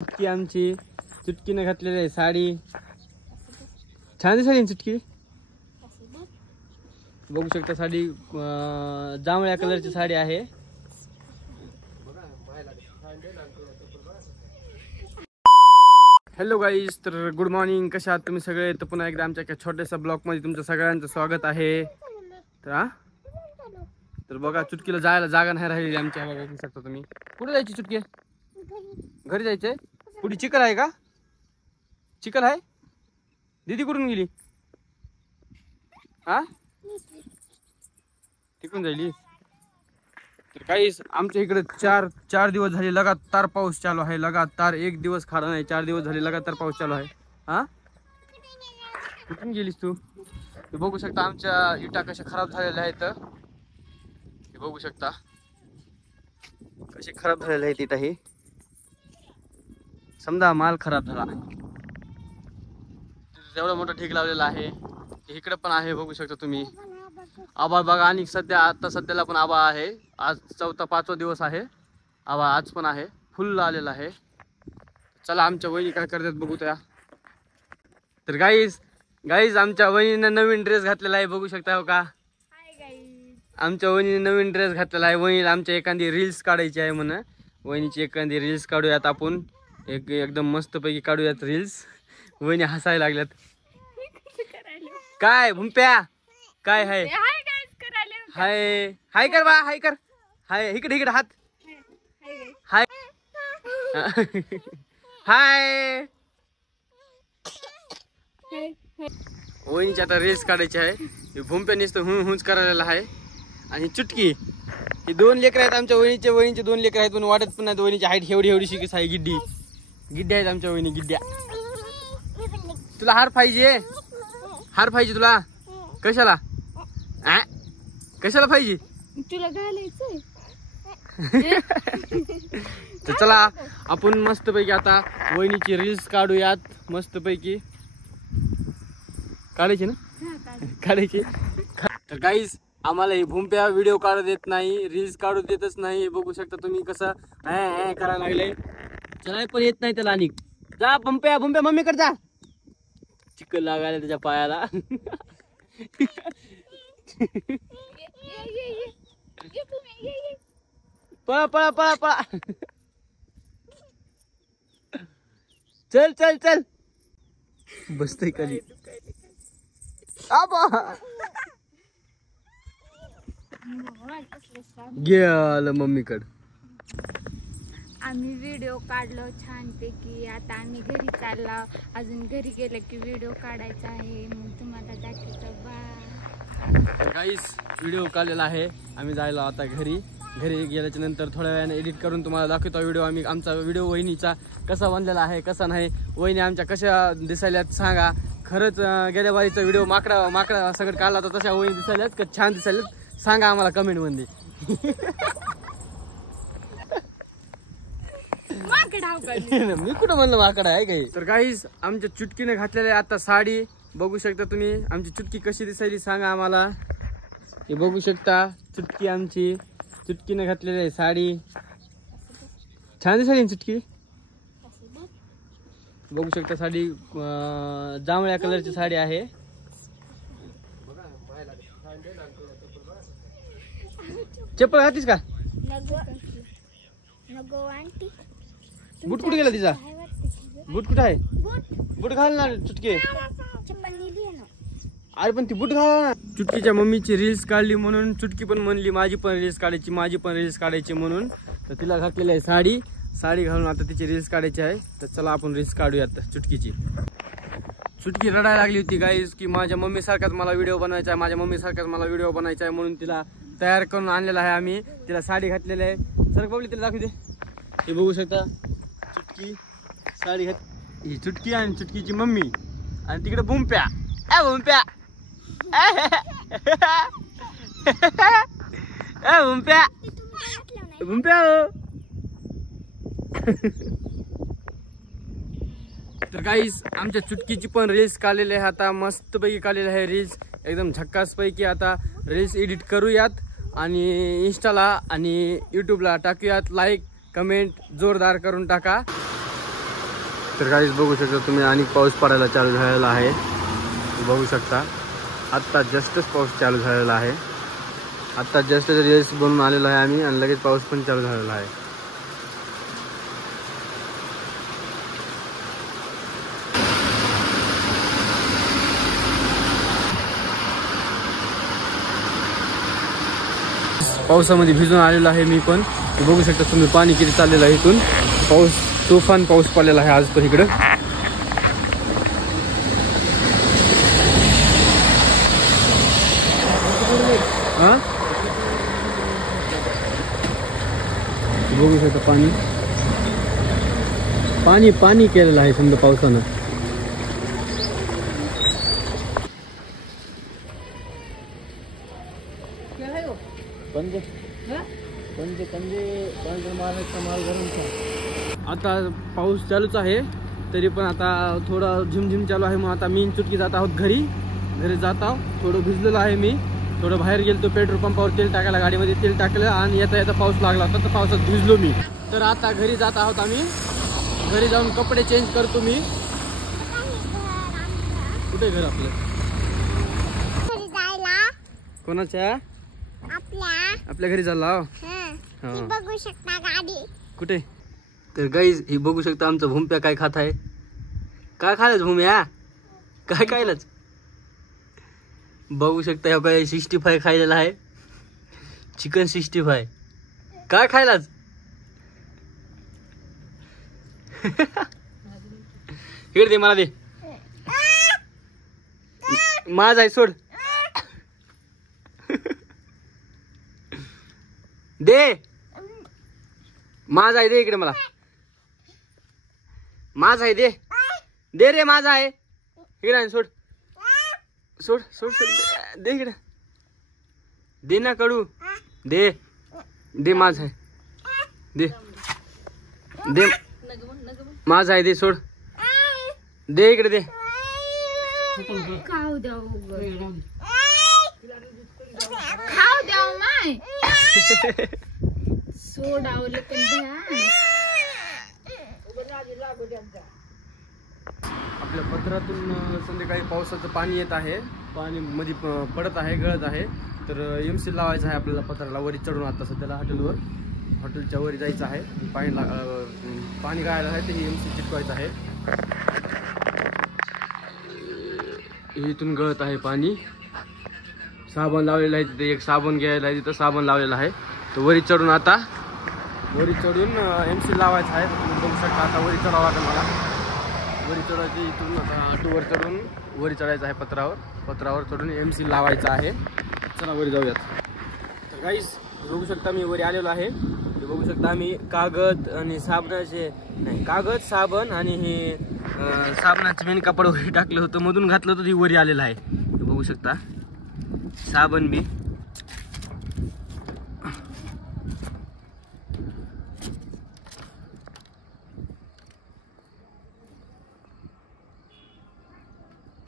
चुटकी आमची चुटकीने घातलेली आहे साडी. छान दिसली चुटकी. बघू शकता साडी जांभळ्या कलरची साडी आहे. हॅलो गाईज, तर गुड मॉर्निंग. कशा आहात तुम्ही सगळे? तर पुन्हा एकदा आमच्या एका छोट्याशा ब्लॉग मध्ये तुमचं सगळ्यांचं स्वागत आहे. तर बघा, चुटकीला जायला जागा नाही राहिलेली आमच्या. बघा बघू शकता तुम्ही. कुठे जायची चुटकी? घरी जायचंय. पुढे चिखल आहे का? चिखल आहे. दीदी कुठून गेली? हा, तिकडून जायली. तर काही आमच्या इकडे चार दिवस झाले लगातार पाऊस चालू आहे. लगातार एक दिवस खाडा नाही, 4 दिवस झाले लगातार पाऊस चालू आहे. हा, कुठून गेलीस तू? हे बघू शकता आमच्या इटा कशा खराब झालेल्या आहेत. हे बघू शकता कसे खराब झालेले आहेत इटा. हे समजा माल खराब झाला. एवढा मोठा ढीग लावलेला आहे. इकडे पण आहे, बघू शकता तुम्ही. आभाळ बघा. आणि सध्याला पण आभाळ आहे. आज 4-5वा दिवस आहे. आभाळ आज पण आहे, फुल आलेला आहे. चला आमच्या वहिनी काय करतात बघू त्या. तर गाईज आमच्या वहिनीने नवीन ड्रेस घातलेला आहे, बघू शकता हो का. आमच्या वहिनीने नवीन ड्रेस घातलेला आहे. वहिनीला आमच्या एखादी रील्स काढायची आहे म्हणा. वहिनीची एखादी रील्स काढूयात आपण. एकदम मस्त पैकी काढूयात रील्स. वहिनी हसायला लागल्यात. काय भुंप्या काय आहे? हाय हाय कर बा, हाय कर. हाय इकडे हात. हाय हाय. वहिनीची आता रील्स काढायची आहे. भुंप्या नुसतं हुंच करायला आहे. आणि चुटकी, ही 2 लेकर आहेत आमच्या वहिनीचे 2 लेकर आहेत. पण वाटत पण नाही वहिनीची हाईट एवढी कशी आहे. गिड्डी आहेत आमच्या वहिनी, गिड्ड्या. तुला हार पाहिजे? हार पाहिजे तुला? कशाला? कशाला पाहिजे तुला? घालायचंय. तर चला आपण मस्त पैकी आता वहिनीची रील्स काढूयात. मस्त पैकी काढायची ना, काढायची. तर गाईस आम्हाला ही भुंप्या व्हिडिओ काढू देत नाही, रील्स काढू देतच नाही. बघू शकता तुम्ही कसं करायला लागले. चला पण येत नाही त्याला. आणि जा भुंप्या मम्मीकडे जा. चिकन लागायला त्याच्या पायाला. पळा पळा पळा पळा. चल चल चल. बसतय खाली. गेलं मम्मीकडे. आम्ही व्हिडिओ काढलो छानपैकी. आता आम्ही घरी चाललो. अजून घरी गेलं की व्हिडिओ काढायचा आहे. मग तुम्हाला दाखवतो. बाय. गाईस व्हिडिओ काढलेला आहे. आम्ही जायला आता घरी गेल्याच्या नंतर थोड्या वेळाने एडिट करून तुम्हाला दाखवतो व्हिडिओ. आमचा व्हिडिओ वहिनीचा कसा बनलेला आहे कसा नाही. वहिनी आमच्या कशा दिसायल्यात सांगा. खरंच गेल्या बारीचा व्हिडिओ माकडा सगळं काढला तर तशा वहिनी दिसायल्यात का छान दिसायल्यात सांगा आम्हाला कमेंट मध्ये. मी कुठं म्हणलं माकडा आहे काही. तर गाईस आमच्या चुटकीने घातलेली आता साडी बघू शकता तुम्ही. आमची चुटकी कशी दिसायली सांगा आम्हाला. हे बघू शकता चुटकी आमची चुटकीने घातलेली आहे साडी. छान दिसायली चुटकी. बघू शकता साडी जांभळ्या कलरची साडी आहे. चप्पल घातलीस का? बूट कुठे गेला तिचा? बूट कुठे आहे? बूट घाल ना चुटकी. अरे पण ती बूट घाल ना. चुटकीच्या मम्मीची रील्स काढली म्हणून चुटकी पण म्हणली माझी पण रील्स काढायची म्हणून. तर तिला घातलेली आहे साडी घालून आता तिची रील्स काढायची आहे. तर चला आपण रील्स काढूयात चुटकीची. चुटकी रडायला लागली होती गाईस की माझ्या मम्मी सारखाच मला व्हिडिओ बनवायचा आहे, म्हणून तिला तयार करून आणलेला आहे आम्ही. तिला साडी घातलेली आहे. सर बघली तिला दाखवते. हे बघू शकता चुटकी साडी ही चुटकी आणि चुटकीची मम्मी. आणि तिकडे भुंप्या भुंप्या तर गाईस आमच्या चुटकीची पण रील्स काढलेली आहे. आता मस्त पैकी काढलेली आहे रील्स. एकदम झक्कास पैकी आता रील्स एडिट करूयात आणि इंस्टाला आणि यूट्यूबला टाकूयात. लाईक कमेंट जोरदार करून टाका. तर काहीच बघू शकता तुम्ही आणि पाऊस पडायला चालू झालेला आहे. बघू शकता आत्ता जस्टच पाऊस चालू झालेला आहे. आत्ता जस्ट रील्स बनवून आलेलो आहे आम्ही आणि लगेच पाऊस पण चालू झालेला आहे. पावसामध्ये भिजून आलेलो आहे मी पण. बघू शकता तुम्ही पाणी किती चाललेलं आहे. इथून पाऊस तुफान पाऊस पडलेला आहे आज तो इकडं. हा बघू शकता पाणी पाणी पाणी केलेलं आहे समजा पावसानं. आता पाऊस चालूच आहे तरी पण आता थोडा झिमझिम चालू आहे. मग आता मी चुटकी जात आहोत घरी जात आहोत. थोडं भिजलेलो आहे मी. थोडं बाहेर गेलो पेट्रोल पंपावर तेल टाकायला. गाडीमध्ये तेल टाकलं आणि येता येता पाऊस लागला होता तर पावसात भिजलो मी. तर आता घरी जात आहोत आम्ही. घरी जाऊन कपडे चेंज करतो मी. कुठे घर आपलं? कोणाच्या? आपल्या घरी चालला. बघू शकता गाडी कुठे? तर गाईज ही बघू शकता आमचा भूम्या काय खात आहे. काय खायलाच भूम्या? काय खायलाच? बघू शकता हे काय 65 खायलेला आहे. चिकन 65. काय खायलाच? इकडे दे मला दे. माझा आहे सोड. दे माझा आहे दे इकडे मला. माझा आहे दे दे रे माझा आहे इकडे. सोड सोड सोड सोड दे इकडे. दे ना कडू. दे दे माझा आहे दे दे माझा आहे दे सोड. दे इकडे दे. खाऊ द्या माय. सोडावलं पण आपल्या पत्रातून संध्याकाळी पावसाचं पाणी येत आहे. पाणी मध्ये पडत आहे गळत आहे. तर एमसी लावायचं आहे आपल्याला पत्राला वरी चढून. आता सध्याला हॉटेलच्या वरी जायचं आहे. पाणी गाळायला आहे ते एमसी चिटकवायचं आहे. इथून गळत आहे पाणी. साबण लावलेला आहे तिथे. एक साबण घ्यायला आहे तिथं साबण लावलेला आहे. तर वरी चढून आता एमसी लावायचं आहे. तुम्ही बघू शकता आता वरी चढावं लागेल मला. वरी चढायची इथून आता ऑटोवर चढून वरी चढायचं आहे. पत्रावर चढून एमसी लावायचं आहे. चला वरी जाऊयात. तर गाईस बघू शकता मी वरी आलेलो आहे. बघू शकता मी कागद आणि कागद साबण आणि हे साबणाचे मेन कापड वरी टाकलं होतं. मधून घातलं होतं ती वरी आलेलं आहे. बघू शकता साबण बी.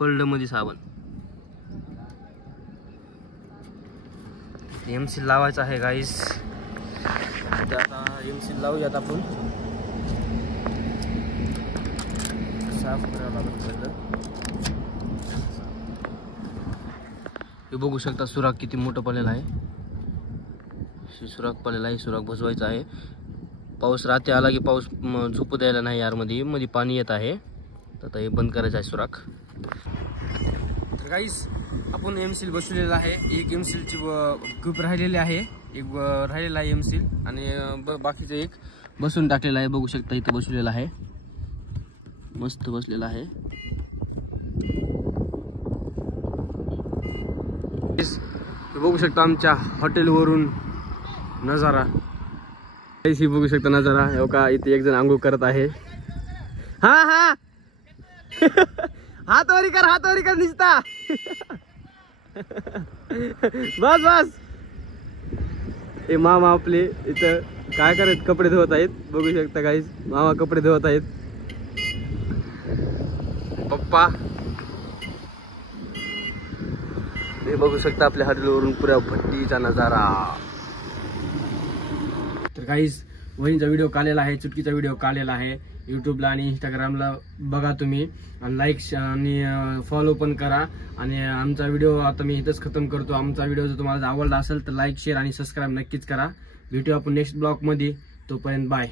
पडलं मध्ये साबण. एमसी लावायचं आहे गाईस. आता एमसी लावूयात आपण. साफ करावं लागत सगळं. हे बघू शकता सुराख किती मोठं पडलेलं आहे. सुराख पडलेला आहे. सुराख भजवायचा आहे. पाऊस रात्री आला की पाऊस झोपू द्यायला नाही यार. मध्ये पाणी येत आहे. तर आता हे बंद करायचं आहे सुराख. तर गाईस आपण एमसील बसवलेला आहे. एक एमसीलची खूप राहिलेली आहे. एक राहिलेला आहे एमसील आणि बाकीचं एक बसून टाकलेलं आहे. बघू शकता इथं बसवलेला आहे. मस्त बसलेला आहे. बघू शकता आमच्या हॉटेलवरून नजारा. ही बघू शकता नजारा. हो का इथे एक जण आंघोळ करत आहे. हा हा हातवरी कर निसता. बस हे मामा आपले इथं काय करत कपडे धुवत आहेत. बघू शकता काहीच मामा कपडे धुवत आहेत. पप्पा हे बघू शकता आपल्या हॉटेलवरून पुऱ्या भट्टीचा नजारा. तर काहीच वहिनीचा व्हिडिओ काढलेला आहे. चुटकीचा व्हिडिओ काढलेला आहे. यूट्यूबला आणि इंस्टाग्रामला बघा तुम्ही, लाईक आणि फॉलो पण करा. आणि आमचा व्हिडिओ आता मी इथंच खतम करतो. आमचा व्हिडिओ जर तुम्हाला आवडला असेल तर लाईक, शेअर आणि सबस्क्राईब नक्कीच करा. भेटू आपण नेक्स्ट ब्लॉगमध्ये. तोपर्यंत बाय.